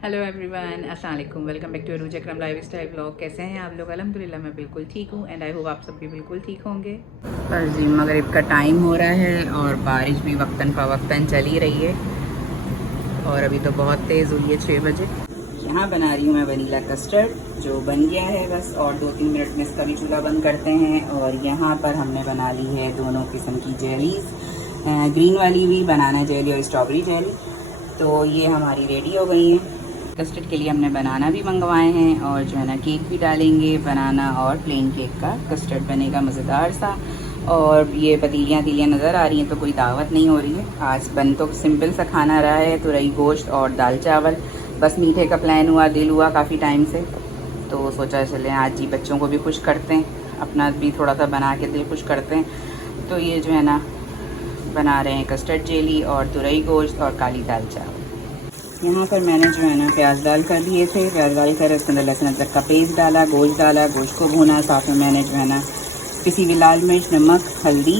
Hello everyone, अस्सलाम वालेकुम। Welcome back to Arooj Akram lifestyle blog. कैसे हैं आप लोग? अल्हम्दुलिल्लाह मैं बिल्कुल ठीक हूँ एंड आई होप आप सब भी बिल्कुल ठीक होंगे। बस जी, मगरिब का टाइम हो रहा है और बारिश भी वक्तन फ़वक्तन चल ही रही है और अभी तो बहुत तेज़ हुई है 6 बजे। यहाँ बना रही हूँ मैं वनीला कस्टर्ड जो बन गया है बस, और 2-3 मिनट में इसका भी चूल्हा बंद करते हैं। और यहाँ पर हमने बना ली है दोनों किस्म की जेलीज़, ग्रीन वाली भी बनाना जेली और स्ट्रॉबेरी जेली। तो ये हमारी रेडी हो गई हैं। कस्टर्ड के लिए हमने बनाना भी मंगवाए हैं और जो है ना केक भी डालेंगे। बनाना और प्लेन केक का कस्टर्ड बनेगा मज़ेदार सा। और ये पतीलियाँ नज़र आ रही हैं तो कोई दावत नहीं हो रही है। आज बन तो सिंपल सा खाना रहा है, तुरई गोश्त और दाल चावल। बस मीठे का प्लान हुआ, दिल हुआ काफ़ी टाइम से, तो सोचा चलें आज जी बच्चों को भी खुश करते हैं, अपना भी थोड़ा सा बना के दिल खुश करते हैं। तो ये जो है ना बना रहे हैं कस्टर्ड जेली और तुरई गोश्त और काली दाल चावल। यहाँ पर मैंने जो है ना प्याज डाल कर दिए थे, प्याज डाल कर उसके अंदर लहसुन अदरक का पेस्ट डाला, गोश्त को भूना। साथ में मैंने जो है ना पिसी हुई लाल मिर्च, नमक, हल्दी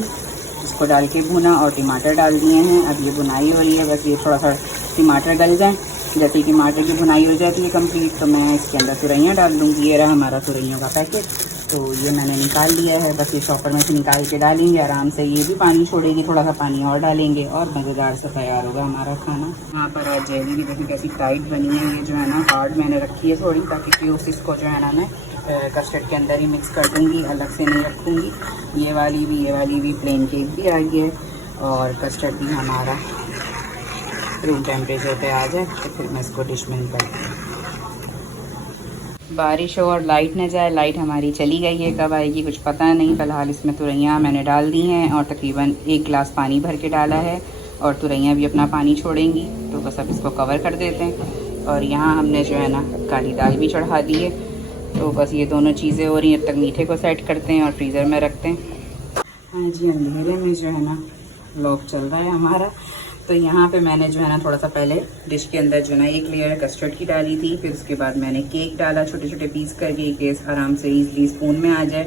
इसको डाल के भूना और टमाटर डाल दिए हैं। अब ये भुनाई हो रही है, बस ये थोड़ा सा टमाटर गल जाए। जैसे कि टमाटर की भुनाई हो जाती है कंप्लीट तो मैं इसके अंदर तुरैयाँ डाल दूँगी। ये रहा हमारा तुरैयों का पैकेट, तो ये मैंने निकाल लिया है। बस ये चॉपर में से निकाल के डालेंगे आराम से, ये भी पानी छोड़ेगी, थोड़ा सा पानी और डालेंगे और मज़ेदार से तैयार होगा हमारा खाना। यहाँ पर आज जेली भी देखिए कैसी टाइट बनी है। ये जो है ना हार्ड मैंने रखी है थोड़ी, ताकि क्यूब्स इसको जो है ना मैं कस्टर्ड के अंदर ही मिक्स कर दूँगी, अलग से नहीं रखूँगी। ये वाली भी प्लेन केक भी आई है और कस्टर्ड भी हमारा रूम टेम्परेचर पे आ जाए तो फिर मैं इसको डिश में निकालती हूँ। बारिश हो और लाइट न जाए, लाइट हमारी चली गई है, कब आएगी कुछ पता नहीं। फ़िलहाल इसमें तुरैयाँ मैंने डाल दी हैं और तकरीबन 1 गिलास पानी भर के डाला है और तुरैयाँ भी अपना पानी छोड़ेंगी, तो बस अब इसको कवर कर देते हैं। और यहाँ हमने जो है ना काली दाल भी चढ़ा दी है, तो बस ये दोनों चीज़ें हो रही हैं। अब तक मीठे को सेट करते हैं और फ्रीज़र में रखते हैं। हाँ जी, अंधेरे में जो है ना व्लॉग चल रहा है हमारा। तो यहाँ पे मैंने जो है ना थोड़ा सा पहले डिश के अंदर जो है ना 1 लेयर कस्टर्ड की डाली थी, फिर उसके बाद मैंने केक डाला छोटे छोटे पीस करके, केस आराम से ईज़िली स्पून में आ जाए।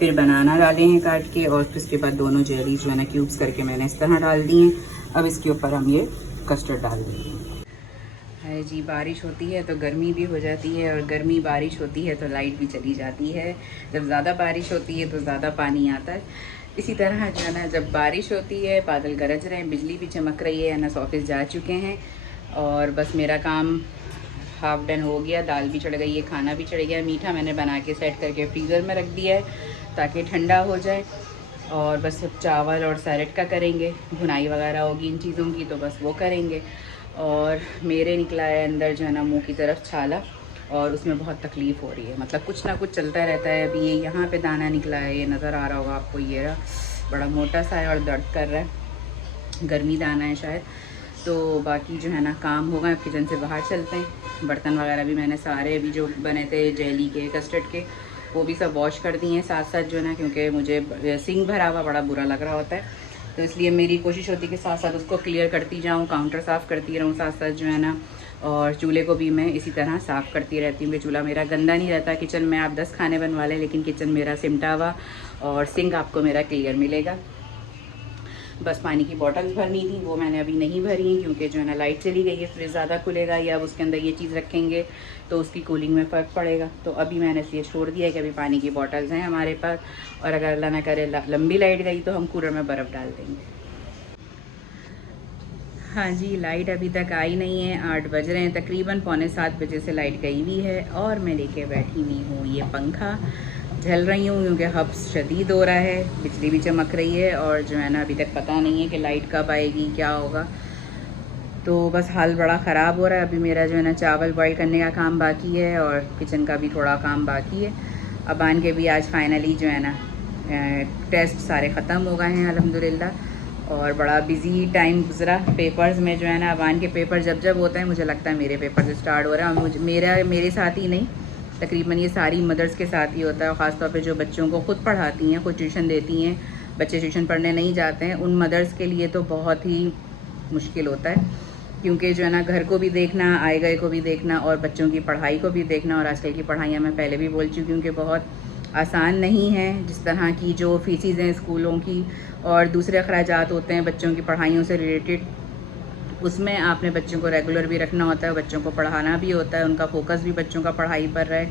फिर बनाना डाले हैं काट के और फिर उसके बाद दोनों जेली जो है ना क्यूब्स करके मैंने इस तरह डाल दी हैं। अब इसके ऊपर हम ये कस्टर्ड डाल देंगे। है जी, बारिश होती है तो गर्मी भी हो जाती है और गर्मी बारिश होती है तो लाइट भी चली जाती है। जब ज़्यादा बारिश होती है तो ज़्यादा पानी आता है। इसी तरह जो है ना जब बारिश होती है, बादल गरज रहे हैं, बिजली भी चमक रही है, अनस ऑफिस जा चुके हैं और बस मेरा काम हाफ डन हो गया। दाल भी चढ़ गई है, खाना भी चढ़ गया, मीठा मैंने बना के सेट करके फ्रीज़र में रख दिया है ताकि ठंडा हो जाए। और बस अब चावल और सैलेड का करेंगे, भुनाई वगैरह होगी इन चीज़ों की तो बस वो करेंगे। और मेरे निकला है अंदर जो है ना मुँह की तरफ छाला और उसमें बहुत तकलीफ़ हो रही है, मतलब कुछ ना कुछ चलता रहता है। अभी ये यहाँ पे दाना निकला है, ये नज़र आ रहा होगा आपको, ये रहा, बड़ा मोटा सा है और दर्द कर रहा है, गर्मी दाना है शायद। तो बाकी जो है ना काम होगा, किचन से बाहर चलते हैं। बर्तन वगैरह भी मैंने सारे अभी जो बने थे जेली के कस्टर्ड के वो भी सब वॉश कर दिए हैं साथ साथ जो है ना, क्योंकि मुझे सिंक भरा हुआ बड़ा बुरा लग रहा होता है, तो इसलिए मेरी कोशिश होती है कि साथ साथ उसको क्लियर करती जाऊँ, काउंटर साफ़ करती रहूँ साथ साथ जो है ना। और चूल्हे को भी मैं इसी तरह साफ़ करती रहती हूँ कि चूल्हा मेरा गंदा नहीं रहता। किचन में आप 10 खाने बनवा लें लेकिन किचन मेरा सिमटा हुआ और सिंक आपको मेरा क्लियर मिलेगा। बस पानी की बॉटल्स भरनी थी, वो मैंने अभी नहीं भरी हैं क्योंकि जो है ना लाइट चली गई है, फ्रिज ज़्यादा खुलेगा या अब उसके अंदर ये चीज़ रखेंगे तो उसकी कूलिंग में फ़र्क पड़ेगा। तो अभी मैंने इसलिए छोड़ दिया है कि अभी पानी की बॉटल्स हैं हमारे पास, और अगर अल्लाह ना करे लंबी लाइट गई तो हम कूलर में बर्फ़ डाल देंगे। हाँ जी, लाइट अभी तक आई नहीं है, 8 बज रहे हैं, तकरीबन 6:45 बजे से लाइट गई हुई है और मैं लेके बैठी हुई हूँ ये पंखा, झल रही हूँ क्योंकि हब्स शदीद हो रहा है, बिजली भी चमक रही है और जो है ना अभी तक पता नहीं है कि लाइट कब आएगी, क्या होगा। तो बस हाल बड़ा ख़राब हो रहा है। अभी मेरा जो है ना चावल बॉईल करने का काम बाकी है और किचन का भी थोड़ा काम बाकी है। अबान के भी आज फाइनली जो है ना टेस्ट सारे ख़त्म हो गए हैं अल्हम्दुलिल्लाह, और बड़ा बिज़ी टाइम गुजरा पेपर्स में। जो है ना अबान के पेपर जब जब होते हैं मुझे लगता है मेरे पेपर से स्टार्ट हो रहा है, और मेरे साथ ही नहीं, तकरीबन ये सारी मदर्स के साथ ही होता है। ख़ास तौर पे जो बच्चों को खुद पढ़ाती हैं, खुद ट्यूशन देती हैं, बच्चे ट्यूशन पढ़ने नहीं जाते हैं, उन मदर्स के लिए तो बहुत ही मुश्किल होता है, क्योंकि जो है ना घर को भी देखना, आए गए को भी देखना और बच्चों की पढ़ाई को भी देखना। और आजकल की पढ़ाइयाँ मैं पहले भी बोल चुकी हूँ कि बहुत आसान नहीं है। जिस तरह की जो फ़ीसिज़ हैं स्कूलों की और दूसरे अखराजात होते हैं बच्चों की पढ़ाइयों से रिलेटेड, उसमें आपने बच्चों को रेगुलर भी रखना होता है, बच्चों को पढ़ाना भी होता है, उनका फोकस भी बच्चों का पढ़ाई पर रहे।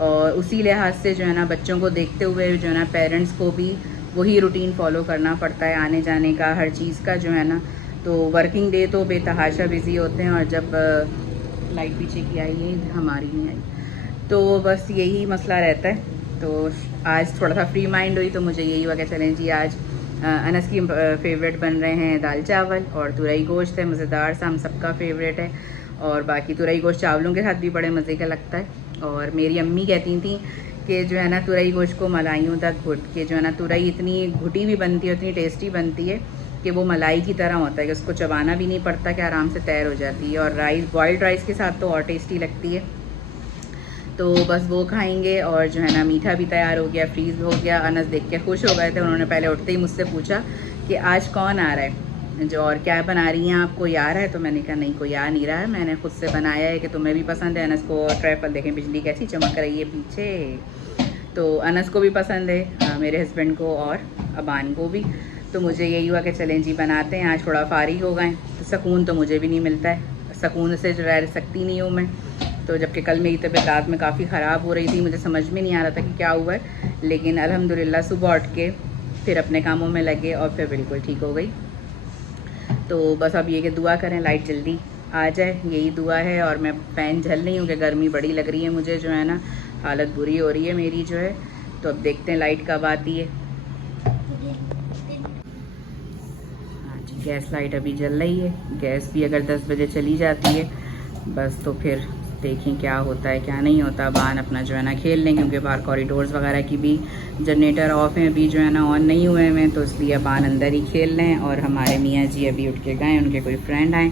और उसी लिहाज से जो है ना बच्चों को देखते हुए जो है ना पेरेंट्स को भी वही रूटीन फॉलो करना पड़ता है, आने जाने का, हर चीज़ का जो है ना। तो वर्किंग डे तो बेतहाशा बिज़ी होते हैं, और जब लाइट पीछे की आई है, हमारी नहीं आई, तो बस यही मसला रहता है। तो आज थोड़ा सा फ्री माइंड हुई तो मुझे यही हुआ कि चलें जी आज अनस की फेवरेट बन रहे हैं दाल चावल, और तुरई गोश्त है मज़ेदार सा, हम सबका फेवरेट है। और बाकी तुरई गोश्त चावलों के साथ भी बड़े मज़े का लगता है। और मेरी अम्मी कहती थी कि जो है ना तुरई गोश्त को मलाइयों तक घुट के जो है ना, तुरई इतनी घुटी भी बनती है, इतनी टेस्टी बनती है कि वो मलाई की तरह होता है कि उसको चबाना भी नहीं पड़ता, कि आराम से तैर हो जाती है। और राइस, बॉइल्ड राइस के साथ तो और टेस्टी लगती है। तो बस वो खाएंगे। और जो है ना मीठा भी तैयार हो गया, फ्रीज़ हो गया। अनस देख के खुश हो गए थे, उन्होंने पहले उठते ही मुझसे पूछा कि आज कौन आ रहा है, जो और क्या बना रही हैं आप, कोई आ रहा है? तो मैंने कहा नहीं, कोई आ नहीं रहा है, मैंने खुद से बनाया है कि तुम्हें भी पसंद है। अनस को ट्रैफल देखें, बिजली कैसी चमक रही है पीछे, तो अनस को भी पसंद है, मेरे हस्बैंड को और अबान को भी। तो मुझे यही हुआ कि चलें जी बनाते हैं, आज थोड़ा फारिग हो गए। तो सुकून तो मुझे भी नहीं मिलता है, सुकून से जो रह सकती नहीं हूँ मैं। तो जबकि कल मेरी तबीयत रात में काफ़ी ख़राब हो रही थी, मुझे समझ में नहीं आ रहा था कि क्या हुआ है, लेकिन अल्हम्दुलिल्लाह सुबह उठ के फिर अपने कामों में लगे और फिर बिल्कुल ठीक हो गई। तो बस अब ये कि दुआ करें लाइट जल्दी आ जाए, यही दुआ है। और मैं फ़ैन झल रही हूँ कि गर्मी बड़ी लग रही है मुझे, जो है ना हालत बुरी हो रही है मेरी जो है। तो अब देखते हैं लाइट कब आती है। हाँ जी, गैस लाइट अभी जल रही है। गैस भी अगर 10 बजे चली जाती है बस, तो फिर देखें क्या होता है क्या नहीं होता। बान अपना जो है ना खेल लें, क्योंकि बाहर कॉरिडोर्स वगैरह की भी जनरेटर ऑफ हैं, अभी जो है ना ऑन नहीं हुए हैं, तो इसलिए बान अंदर ही खेल लें। और हमारे मियाँ जी अभी उठ के गए, उनके कोई फ्रेंड आए।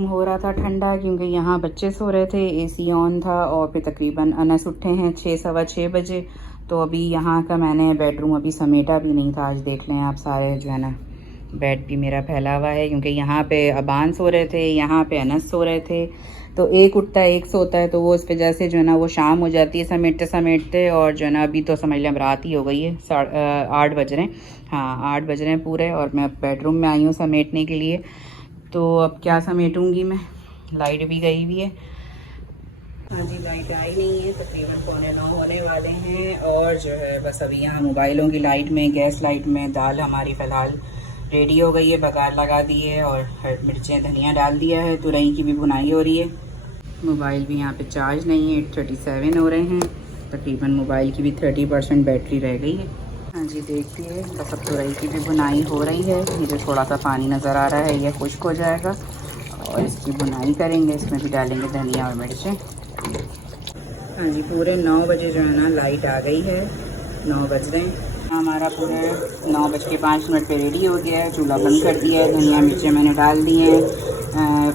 हो रहा था ठंडा क्योंकि यहाँ बच्चे सो रहे थे, एसी ऑन था। और फिर तकरीबन अनस उठे हैं 6 सवा 6 बजे। तो अभी यहाँ का मैंने बेडरूम अभी समेटा भी नहीं था। आज देख लें आप, सारे जो है ना बेड भी मेरा फैला हुआ है, क्योंकि यहाँ पे अबान सो रहे थे, यहाँ पे अनस सो रहे थे। तो एक उठता है एक सोता है, तो वो इस वजह से जो है ना वो शाम हो जाती है समेटते समेटते। और जो है ना अभी तो समझ लें रात ही हो गई है, 8 बज रहे हैं। हाँ 8 बज रहे हैं पूरे। और मैं बेडरूम में आई हूँ समेटने के लिए। तो अब क्या समेटूंगी मैं, लाइट भी गई हुई है। हाँ जी, लाइट आई नहीं है, तकरीबन 8:45 होने वाले हैं। और जो है बस अभी यहाँ मोबाइलों की लाइट में, गैस लाइट में दाल हमारी फ़िलहाल रेडी हो गई है, बघार लगा दी है और मिर्चें धनिया डाल दिया है। तुरई की भी भुनाई हो रही है। मोबाइल भी यहाँ पे चार्ज नहीं है, 8:37 हो रहे हैं। तकरीबन मोबाइल की भी 30% बैटरी रह गई है। हाँ जी, देखिए बस अब तुरई की भी भुनाई हो रही है। ये जो थोड़ा सा पानी नज़र आ रहा है ये खुश्क हो जाएगा और इसकी भुनाई करेंगे, इसमें भी डालेंगे धनिया और मिर्चें। हाँ जी, पूरे 9 बजे जो है ना लाइट आ गई है, 9 बज रहे हैं। हमारा पूरे 9:05 पे रेडी हो गया है। चूल्हा बंद कर दिया है, धनिया मिर्चें मैंने डाल दी हैं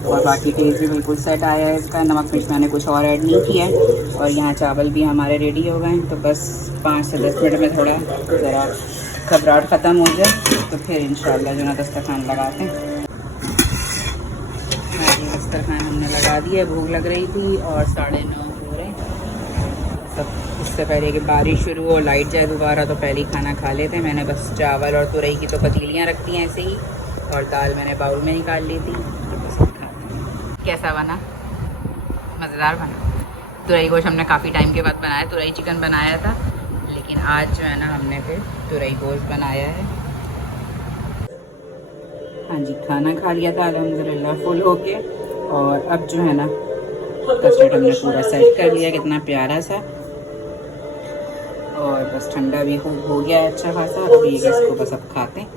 और बाकी टेस्ट भी बिल्कुल सेट आया है इसका। नमक मिर्च मैंने कुछ और ऐड नहीं किया है। और यहाँ चावल भी हमारे रेडी हो गए हैं। तो बस 5 से 10 मिनट में थोड़ा ज़रा घबराहट ख़त्म हो जाए तो फिर इंशाल्लाह जो ना दस्तरखान लगाते हैं। हाँ जी, दस्तरखान हमने लगा दिया, भूख लग रही थी और 9:30 हो रहे हैं। सब इससे पहले कि बारिश शुरू हो, लाइट जाए दोबारा, तो पहले ही खाना खा लेते हैं। मैंने बस चावल और तुरई की तो पतीलियाँ रखती हैं ऐसे ही, और दाल मैंने बाउल में निकाल ली थी। तो बस कैसा बना? मज़ेदार बना। तुरई गोश्त हमने काफ़ी टाइम के बाद बनाया, तुरई चिकन बनाया था, लेकिन आज जो है ना हमने फिर तुरई गोश्त बनाया है। हाँ जी, खाना खा लिया था अल्हम्दुलिल्लाह फुल होके। और अब जो है ना कस्टर्ड हमने पूरा सेट कर लिया, कितना प्यारा सा। और बस ठंडा भी खूब हो गया है अच्छा खासा। अभी इसको बस अब खाते हैं।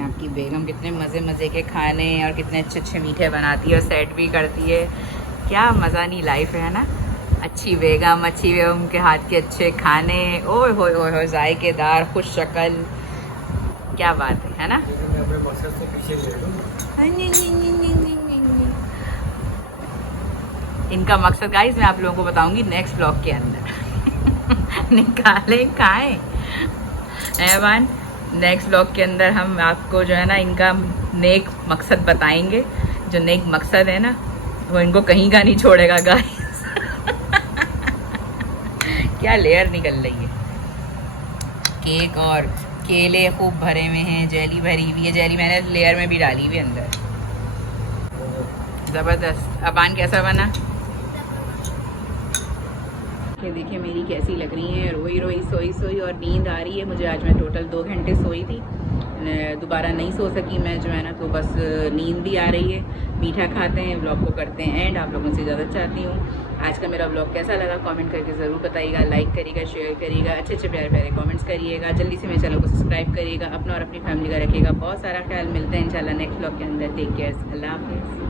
आपकी बेगम कितने मज़े मज़े के खाने और कितने अच्छे अच्छे मीठे बनाती है और सेट भी करती है। क्या मज़ा नहीं लाइफ है ना। अच्छी बेगम के हाथ के अच्छे खाने, ओए होए जायकेदार, खुश शक्ल, क्या बात है ना। इनका मकसद गाइस मैं आप लोगों को बताऊंगी नेक्स्ट ब्लॉग के अंदर। निकाले खाएं एवान, नेक्स्ट ब्लॉग के अंदर हम आपको जो है ना इनका नेक मकसद बताएंगे। जो नेक मकसद है ना वो इनको कहीं का नहीं छोड़ेगा गाइस। क्या लेयर निकल रही है। केले खूब भरे हुए हैं, जेली भरी हुई है, जेली मैंने लेयर में भी डाली हुई है अंदर। ज़बरदस्त। अबान कैसा बना? ये देखिए मेरी कैसी लग रही है, रोई रोई सोई सोई और नींद आ रही है मुझे। आज मैं टोटल 2 घंटे सोई थी, दोबारा नहीं सो सकी मैं जो है ना, तो बस नींद भी आ रही है। मीठा खाते हैं, व्लॉग को करते हैं एंड आप लोगों से इजाज़त चाहती हूँ। आज का मेरा व्लॉग कैसा लगा कमेंट करके ज़रूर बताइएगा, लाइक करिएगा, शेयर करिएगा, अच्छे अच्छे प्यारे प्यारे कमेंट्स करिएगा, जल्दी से मेरे चैनल को सब्सक्राइब करिएगा, अपना और अपनी फैमिली का रखिएगा बहुत सारा ख्याल। मिलते हैं इंशाल्लाह नेक्स्ट व्लॉग के अंदर। टेक केयर, अल्लाह हाफिज़।